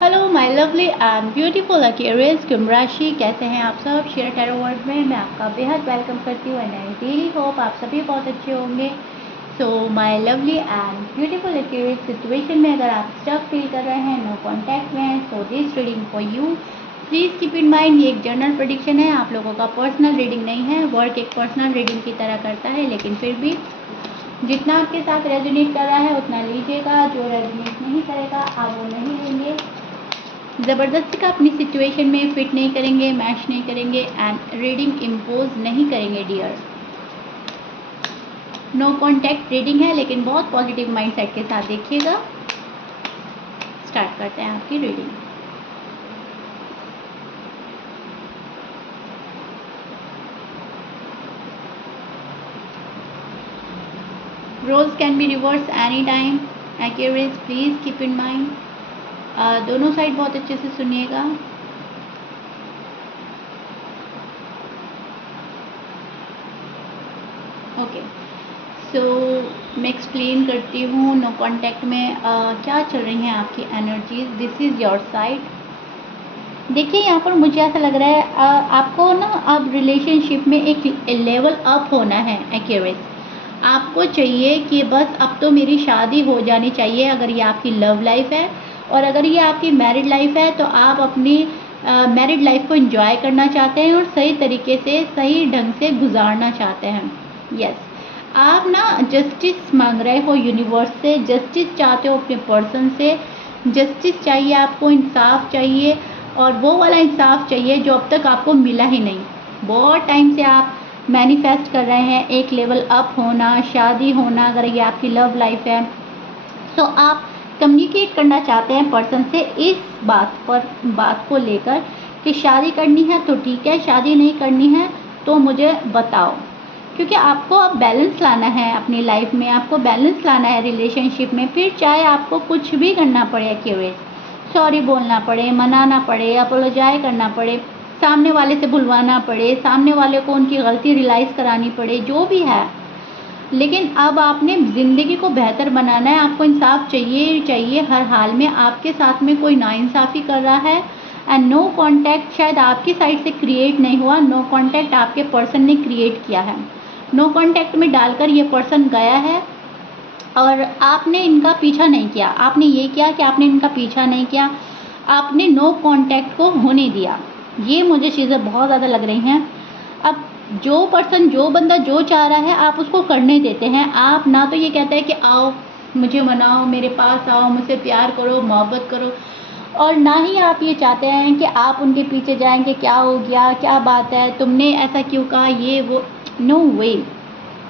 Hello my lovely and beautiful Aquarius कुंभ राशि, कैसे हैं आप सब। शेयर टैरो वर्ल्ड में मैं आपका बेहद वेलकम करती हूँ एंड आई रियली होप आप सभी बहुत अच्छे होंगे। So my lovely and beautiful Aquarius, situation में अगर आप स्टक फील कर रहे हैं, नो कॉन्टैक्ट में हैं, so this reading for you. Please keep in mind, ये एक जनरल प्रेडिक्शन है, आप लोगों का पर्सनल रीडिंग नहीं है। वर्क एक पर्सनल रीडिंग की तरह करता है, लेकिन फिर भी जितना आपके साथ रेजोनेट कर रहा है उतना लीजिएगा, जो रेजोनेट नहीं करेगा आप वो नहीं लेंगे। ज़बरदस्ती का अपनी सिचुएशन में फिट नहीं करेंगे, मैच नहीं करेंगे एंड रीडिंग इम्पोज नहीं करेंगे डियर। नो कॉन्टैक्ट रीडिंग है, लेकिन बहुत पॉजिटिव माइंडसेट के साथ देखिएगा। स्टार्ट करते हैं आपकी reading. Roles can be reverse any time. Accurate, please keep in mind. दोनों साइड बहुत अच्छे से सुनिएगा। ओके, सो मैं एक्सप्लेन करती हूँ। नो कॉन्टैक्ट में क्या चल रही हैं आपकी energies. This is your side. देखिए यहाँ पर मुझे ऐसा लग रहा है आपको ना अब रिलेशनशिप में एक लेवल अप होना है। एक्यूरेट, आपको चाहिए कि बस अब तो मेरी शादी हो जानी चाहिए, अगर ये आपकी लव लाइफ है। और अगर ये आपकी मैरिड लाइफ है तो आप अपनी मैरिड लाइफ को एंजॉय करना चाहते हैं और सही तरीके से, सही ढंग से गुजारना चाहते हैं। यस, आप ना जस्टिस मांग रहे हो यूनिवर्स से, जस्टिस चाहते हो अपने पर्सन से। जस्टिस चाहिए आपको, इंसाफ चाहिए, और वो वाला इंसाफ चाहिए जो अब तक आपको मिला ही नहीं। बहुत टाइम से आप मैनिफेस्ट कर रहे हैं एक लेवल अप होना, शादी होना। अगर ये आपकी लव लाइफ है तो आप कम्युनिकेट करना चाहते हैं पर्सन से इस बात को लेकर कि शादी करनी है तो ठीक है, शादी नहीं करनी है तो मुझे बताओ। क्योंकि आपको अब बैलेंस लाना है अपनी लाइफ में, आपको बैलेंस लाना है रिलेशनशिप में। फिर चाहे आपको कुछ भी करना पड़े, क्यूरेस, सॉरी बोलना पड़े, मनाना पड़े, अपोलोजाइज करना पड़े, सामने वाले से भुलवाना पड़े, सामने वाले को उनकी गलती रियलाइज़ करानी पड़े, जो भी है। लेकिन अब आपने ज़िंदगी को बेहतर बनाना है। आपको इंसाफ चाहिए चाहिए हर हाल में। आपके साथ में कोई नाइंसाफ़ी कर रहा है एंड नो कॉन्टैक्ट शायद आपकी साइड से क्रिएट नहीं हुआ, नो कॉन्टैक्ट आपके पर्सन ने क्रिएट किया है। नो कॉन्टैक्ट में डालकर ये पर्सन गया है और आपने इनका पीछा नहीं किया। आपने ये किया कि आपने इनका पीछा नहीं किया, आपने नो कॉन्टैक्ट को होने दिया। ये मुझे चीज़ें बहुत ज़्यादा लग रही हैं। अब जो पर्सन, जो बंदा जो चाह रहा है आप उसको करने देते हैं। आप ना तो ये कहते हैं कि आओ मुझे मनाओ, मेरे पास आओ, मुझसे प्यार करो, मोहब्बत करो, और ना ही आप ये चाहते हैं कि आप उनके पीछे जाएं कि क्या हो गया, क्या बात है, तुमने ऐसा क्यों कहा, ये वो। नो वे।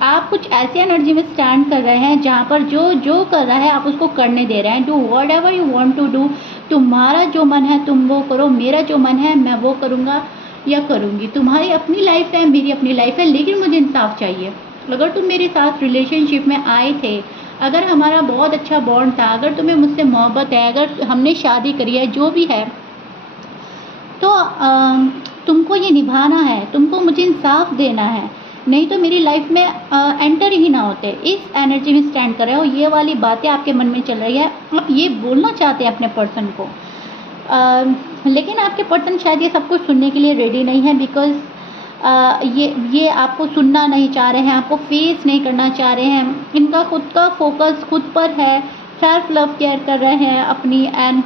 आप कुछ ऐसी एनर्जी में स्टैंड कर रहे हैं जहाँ पर जो जो कर रहा है आप उसको करने दे रहे हैं। Do whatever you want to do. तुम्हारा जो मन है तुम वो करो, मेरा जो मन है मैं वो करूँगा या करूँगी। तुम्हारी अपनी लाइफ है, मेरी अपनी लाइफ है, लेकिन मुझे इंसाफ चाहिए। अगर तुम मेरे साथ रिलेशनशिप में आए थे, अगर हमारा बहुत अच्छा बॉन्ड था, अगर तुम्हें मुझसे मोहब्बत है, अगर हमने शादी करी है, जो भी है, तो तुमको ये निभाना है, तुमको मुझे इंसाफ देना है, नहीं तो मेरी लाइफ में एंटर ही ना होते। इस एनर्जी में स्टैंड कर रहे हो। ये वाली बातें आपके मन में चल रही है, आप ये बोलना चाहते हैं अपने पर्सन को, लेकिन आपके पर्सन शायद ये सब कुछ सुनने के लिए रेडी नहीं है। बिकॉज ये आपको सुनना नहीं चाह रहे हैं, आपको फेस नहीं करना चाह रहे हैं। इनका खुद का फोकस खुद पर है, सेल्फ लव केयर कर रहे हैं अपनी, एंड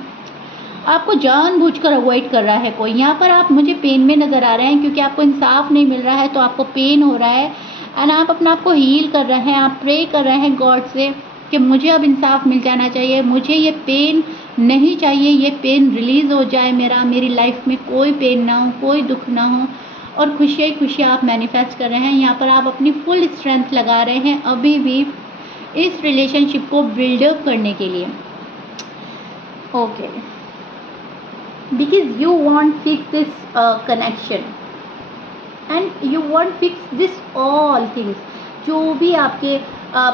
आपको जानबूझकर अवॉइड कर रहा है कोई। यहाँ पर आप मुझे पेन में नज़र आ रहे हैं क्योंकि आपको इंसाफ नहीं मिल रहा है, तो आपको पेन हो रहा है एंड आप अपने आप को हील कर रहे हैं। आप प्रे कर रहे हैं गॉड से कि मुझे अब इंसाफ मिल जाना चाहिए, मुझे ये पेन नहीं चाहिए, ये पेन रिलीज़ हो जाए मेरा, मेरी लाइफ में कोई पेन ना हो, कोई दुख ना हो, और खुशियाँ ही खुशियाँ आप मैनिफेस्ट कर रहे हैं। यहाँ पर आप अपनी फुल स्ट्रेंथ लगा रहे हैं अभी भी इस रिलेशनशिप को बिल्डअप करने के लिए। Okay, because you want fix this connection and you want fix this all things। जो भी आपके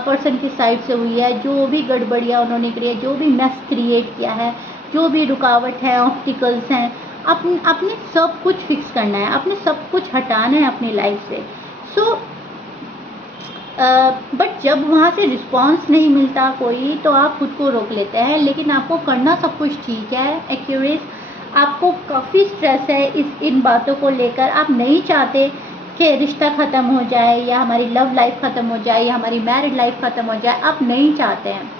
पर्सन की साइड से हुई है, जो भी गड़बड़ियाँ उन्होंने करी है, जो भी मैस क्रिएट किया है, जो भी रुकावट है, ऑब्स्टिकल्स हैं, अपने सब कुछ फिक्स करना है, अपने सब कुछ हटाना है अपनी लाइफ से। सो बट जब वहाँ से रिस्पॉन्स नहीं मिलता कोई तो आप खुद को रोक लेते हैं, लेकिन आपको करना सब कुछ ठीक है। एक्यूरेस, आपको काफ़ी स्ट्रेस है इन बातों को लेकर। आप नहीं चाहते कि रिश्ता ख़त्म हो जाए या हमारी लव लाइफ ख़त्म हो जाए या हमारी मैरिड लाइफ ख़त्म हो जाए, आप नहीं चाहते हैं।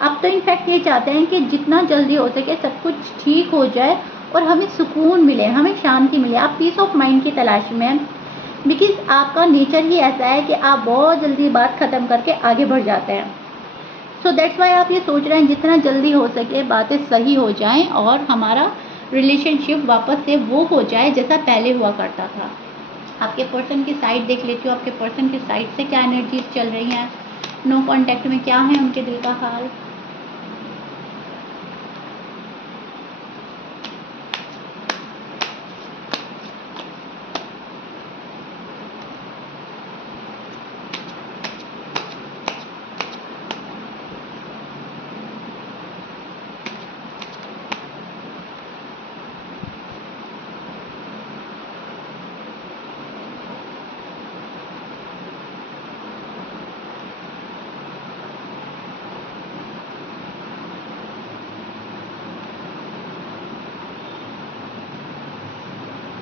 आप तो इनफैक्ट ये चाहते हैं कि जितना जल्दी हो सके सब कुछ ठीक हो जाए और हमें सुकून मिले, हमें शांति मिले। आप पीस ऑफ माइंड की तलाश में हैं, बिकॉज आपका नेचर ही ऐसा है कि आप बहुत जल्दी बात ख़त्म करके आगे बढ़ जाते हैं। सो दैट्स वाई आप ये सोच रहे हैं जितना जल्दी हो सके बातें सही हो जाएं और हमारा रिलेशनशिप वापस से वो हो जाए जैसा पहले हुआ करता था। आपके पर्सन की साइड देख लेती हूँ, आपके पर्सन की साइड से क्या एनर्जीज चल रही हैं, नो कॉन्टैक्ट में क्या है उनके दिल का हाल।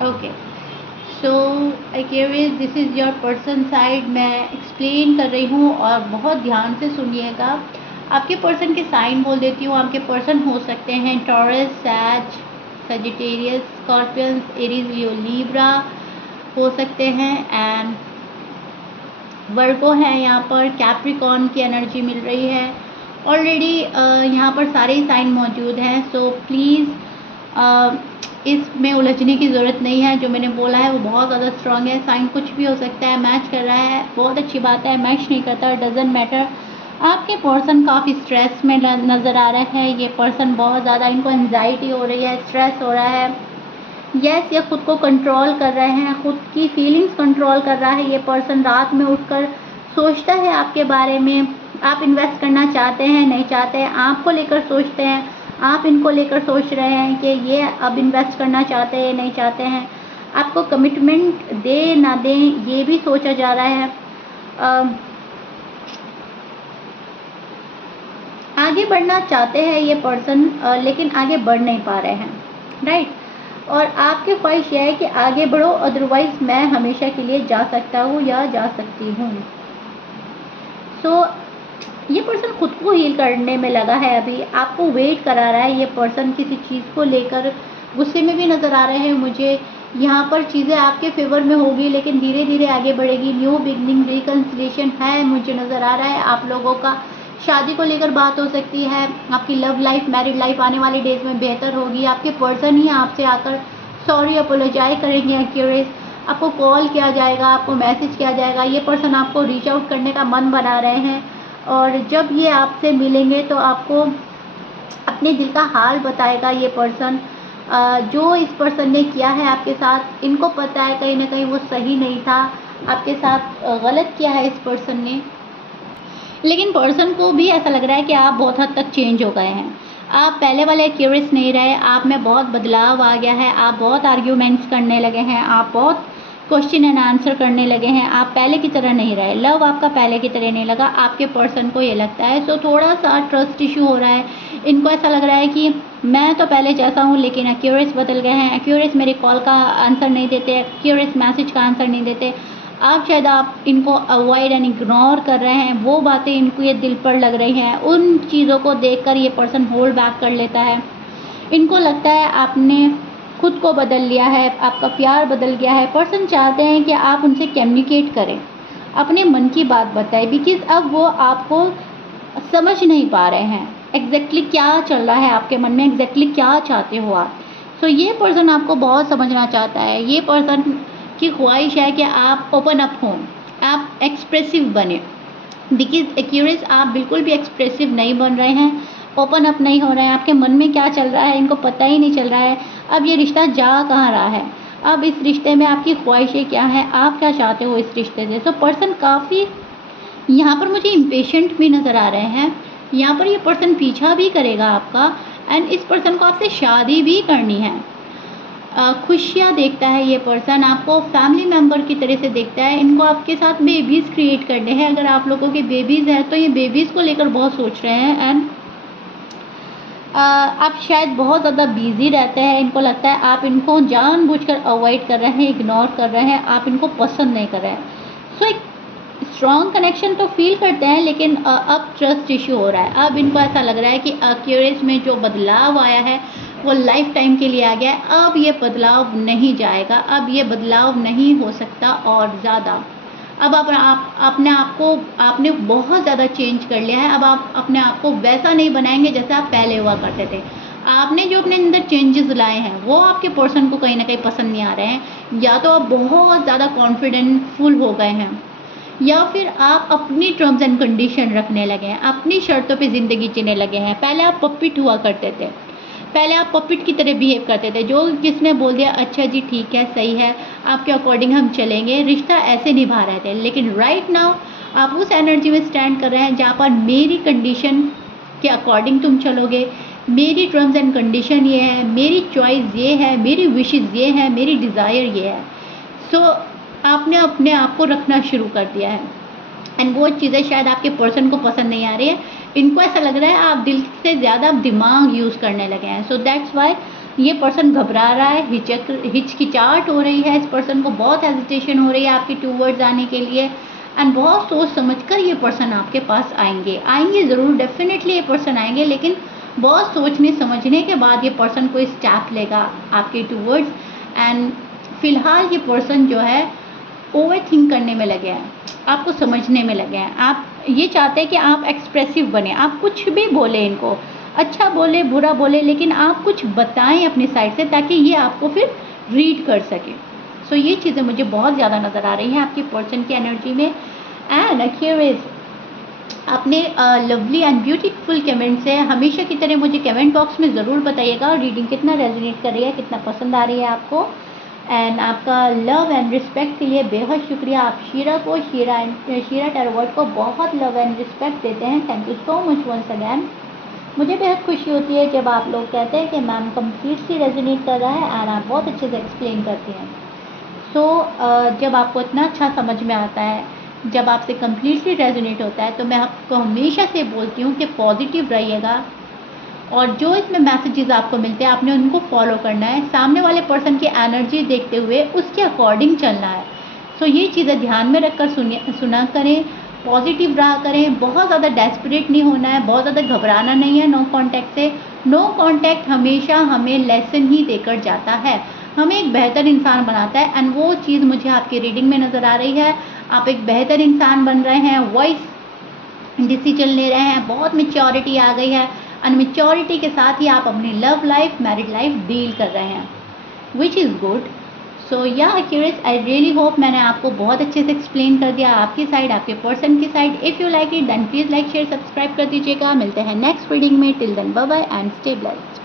Okay, so Aquarius, this is your person side. मैं एक्सप्लेन कर रही हूँ और बहुत ध्यान से सुनिएगा। आपके पर्सन के साइन बोल देती हूँ। आपके पर्सन हो सकते हैं टॉरस, सैज, सजिटेरियस, स्कॉर्पियंस, एरीज, लियो, लीब्रा हो सकते हैं, एंड वर्गो है यहाँ पर। कैप्रिकॉर्न की एनर्जी मिल रही है ऑलरेडी। यहाँ पर सारे ही साइन मौजूद हैं, सो प्लीज़ इसमें उलझने की ज़रूरत नहीं है। जो मैंने बोला है वो बहुत ज़्यादा स्ट्रांग है। साइन कुछ भी हो सकता है, मैच कर रहा है बहुत अच्छी बात है, मैच नहीं करता डजेंट मैटर। आपके पर्सन काफ़ी स्ट्रेस में नज़र आ रहा है। ये पर्सन बहुत ज़्यादा, इनको एंजाइटी हो रही है, स्ट्रेस हो रहा है। यस, ये खुद को कंट्रोल कर रहे हैं, खुद की फीलिंग्स कंट्रोल कर रहा है। ये पर्सन रात में उठकर सोचता है आपके बारे में। आप इन्वेस्ट करना चाहते हैं, नहीं चाहते हैं, आपको लेकर सोचते हैं, आप इनको लेकर सोच रहे हैं कि ये अब इन्वेस्ट करना चाहते हैं, नहीं चाहते हैं। आपको कमिटमेंट दे ना दें ये भी सोचा जा रहा है। आगे बढ़ना चाहते हैं ये पर्सन, लेकिन आगे बढ़ नहीं पा रहे हैं, राइट। और आपकी ख्वाहिश यह है कि आगे बढ़ो, अदरवाइज़ मैं हमेशा के लिए जा सकता हूँ या जा सकती हूँ। सो ये पर्सन खुद को हील करने में लगा है। अभी आपको वेट करा रहा है। ये पर्सन किसी चीज़ को लेकर गुस्से में भी नज़र आ रहे हैं मुझे। यहाँ पर चीज़ें आपके फेवर में होगी, लेकिन धीरे धीरे आगे बढ़ेगी। न्यू बिगनिंग, रिकन्सिलिएशन है मुझे नज़र आ रहा है। आप लोगों का शादी को लेकर बात हो सकती है। आपकी लव लाइफ, मैरिड लाइफ आने वाले डेज में बेहतर होगी। आपके पर्सन ही आपसे आकर सॉरी अपोलोजाइज करेंगे। एक्यूरेस, आपको कॉल किया जाएगा, आपको मैसेज किया जाएगा। ये पर्सन आपको रीच आउट करने का मन बना रहे हैं, और जब ये आपसे मिलेंगे तो आपको अपने दिल का हाल बताएगा। ये पर्सन जो इस पर्सन ने किया है आपके साथ, इनको पता है कहीं ना कहीं वो सही नहीं था, आपके साथ गलत किया है इस पर्सन ने। लेकिन पर्सन को भी ऐसा लग रहा है कि आप बहुत हद तक चेंज हो गए हैं। आप पहले वाले क्यूरियस नहीं रहे, आप में बहुत बदलाव आ गया है। आप बहुत आर्ग्यूमेंट्स करने लगे हैं, आप बहुत क्वेश्चन एंड आंसर करने लगे हैं। आप पहले की तरह नहीं रहे। लव आपका पहले की तरह नहीं लगा, आपके पर्सन को ये लगता है। सो थोड़ा सा ट्रस्ट इशू हो रहा है। इनको ऐसा लग रहा है कि मैं तो पहले जैसा हूँ, लेकिन एक्यूरेस बदल गए हैं। एक्यूरेस मेरे कॉल का आंसर नहीं देते, एक्यूरेस मैसेज का आंसर नहीं देते। आप शायद आप इनको अवॉइड एंड इग्नोर कर रहे हैं। वो बातें इनको ये दिल पर लग रही हैं, उन चीज़ों को देखकर ये पर्सन होल्ड बैक कर लेता है। इनको लगता है आपने खुद को बदल लिया है, आपका प्यार बदल गया है। पर्सन चाहते हैं कि आप उनसे कम्युनिकेट करें, अपने मन की बात बताएं, बिकॉज अब वो आपको समझ नहीं पा रहे हैं एग्जैक्टली क्या चल रहा है आपके मन में, एग्जैक्टली क्या चाहते हो आप। सो ये पर्सन आपको बहुत समझना चाहता है। ये पर्सन की ख्वाहिश है कि आप ओपन अप हों, आप एक्सप्रेसिव बने। बिकॉज एक्यूरेस, आप बिल्कुल भी एक्सप्रेसिव नहीं बन रहे हैं, ओपन अप नहीं हो रहे हैं। आपके मन में क्या चल रहा है इनको पता ही नहीं चल रहा है। अब ये रिश्ता जा कहाँ रहा है, अब इस रिश्ते में आपकी ख्वाहिशें क्या हैं, आप क्या चाहते हो इस रिश्ते से। सो पर्सन काफ़ी यहाँ पर मुझे इम्पेशेंट भी नज़र आ रहे हैं। यहाँ पर ये पर्सन पीछा भी करेगा आपका, एंड इस पर्सन को आपसे शादी भी करनी है। खुशियाँ देखता है ये पर्सन, आपको फैमिली मेम्बर की तरह से देखता है। इनको आपके साथ बेबीज़ क्रिएट करने हैं। अगर आप लोगों के बेबीज़ हैं तो ये बेबीज़ को लेकर बहुत सोच रहे हैं। एंड आप शायद बहुत ज़्यादा बिज़ी रहते हैं। इनको लगता है आप इनको जानबूझकर अवॉइड कर रहे हैं, इग्नोर कर रहे हैं, आप इनको पसंद नहीं कर रहे हैं। सो एक स्ट्रॉन्ग कनेक्शन तो फील करते हैं, लेकिन अब ट्रस्ट इश्यू हो रहा है। अब इनको ऐसा लग रहा है कि एक्यूरेस में जो बदलाव आया है वो लाइफ टाइम के लिए आ गया है। अब ये बदलाव नहीं जाएगा, अब ये बदलाव नहीं हो सकता और ज़्यादा। अब आपने बहुत ज़्यादा चेंज कर लिया है। अब आप अपने आप को वैसा नहीं बनाएंगे जैसे आप पहले हुआ करते थे। आपने जो अपने अंदर चेंजेस लाए हैं वो आपके पर्सन को कहीं ना कहीं पसंद नहीं आ रहे हैं। या तो आप बहुत ज़्यादा कॉन्फिडेंटफुल हो गए हैं, या फिर आप अपनी टर्म्स एंड कंडीशन रखने लगे हैं, अपनी शर्तों पे ज़िंदगी जीने लगे हैं। पहले आप पपिट हुआ करते थे, पहले आप पपिट की तरह बिहेव करते थे। जो किसने बोल दिया अच्छा जी ठीक है, सही है, आपके अकॉर्डिंग हम चलेंगे, रिश्ता ऐसे निभा रहे थे। लेकिन राइट नाउ आप उस एनर्जी में स्टैंड कर रहे हैं जहाँ पर मेरी कंडीशन के अकॉर्डिंग तुम चलोगे, मेरी टर्म्स एंड कंडीशन ये है, मेरी चॉइस ये है, मेरी विशेज़ ये है, मेरी डिज़ायर ये है। सो आपने अपने आप को रखना शुरू कर दिया है। एंड वो चीज़ें शायद आपके पर्सन को पसंद नहीं आ रही है। इनको ऐसा लग रहा है आप दिल से ज़्यादा दिमाग यूज़ करने लगे हैं। सो दैट्स वाई ये पर्सन घबरा रहा है, हिचकिचाहट हो रही है। इस पर्सन को बहुत हेजिटेशन हो रही है आपके टूवर्ड्स आने के लिए। एंड बहुत सोच समझ कर ये पर्सन आपके पास आएंगे ज़रूर, डेफिनेटली ये पर्सन आएंगे, लेकिन बहुत सोचने समझने के बाद ये पर्सन कोई स्टेप लेगा आपके टूवर्ड्स। एंड फिलहाल ये पर्सन जो है ओवर थिंक करने में लगे हैं, आपको समझने में लगे हैं। आप ये चाहते हैं कि आप एक्सप्रेसिव बने, आप कुछ भी बोले इनको, अच्छा बोले बुरा बोले, लेकिन आप कुछ बताएं अपनी साइड से ताकि ये आपको फिर रीड कर सके। सो ये चीज़ें मुझे बहुत ज़्यादा नज़र आ रही हैं आपकी पर्सन की एनर्जी में। एंड एक्यूरेस अपने लवली एंड ब्यूटीफुल कमेंट से हमेशा की तरह मुझे कमेंट बॉक्स में ज़रूर बताइएगा रीडिंग कितना रेजोनेट कर रही है, कितना पसंद आ रही है आपको। एंड आपका लव एंड रिस्पेक्ट के लिए बेहद शुक्रिया। आप शीरा टैरोट को बहुत लव एंड रिस्पेक्ट देते हैं। Thank you so much once again. मुझे बेहद खुशी होती है जब आप लोग कहते हैं कि मैम कम्प्लीटली रेजोनेट कर रहा है एंड आप बहुत अच्छे से एक्सप्लेन करती हैं। सो जब आपको इतना अच्छा समझ में आता है, जब आपसे कम्प्लीटली रेजोनेट होता है, तो मैं आपको हमेशा से बोलती हूँ कि पॉजिटिव रहिएगा और जो इसमें मैसेजेस आपको मिलते हैं आपने उनको फॉलो करना है। सामने वाले पर्सन की एनर्जी देखते हुए उसके अकॉर्डिंग चलना है। सो ये चीज़ें ध्यान में रखकर सुना करें, पॉजिटिव रहा करें, बहुत ज़्यादा डेस्परेट नहीं होना है, बहुत ज़्यादा घबराना नहीं है। नो कांटेक्ट से, नो कांटेक्ट हमेशा हमें लेसन ही देकर जाता है, हमें एक बेहतर इंसान बनाता है। एंड वो चीज़ मुझे आपकी रीडिंग में नज़र आ रही है। आप एक बेहतर इंसान बन रहे हैं, वॉइस डिसीजन ले रहे हैं, बहुत मेच्योरिटी आ गई है। एंड मेच्योरिटी के साथ ही आप अपनी love life, married life deal कर रहे हैं, विच इज़ गुड। सो या क्यूरियस, आई रियली होप मैंने आपको बहुत अच्छे से एक्सप्लेन कर दिया आपकी साइड, आपके पर्सन की side. If you like it then please like share subscribe कर दीजिएगा। मिलते हैं नेक्स्ट रीडिंग में। Till then bye bye and stay blessed.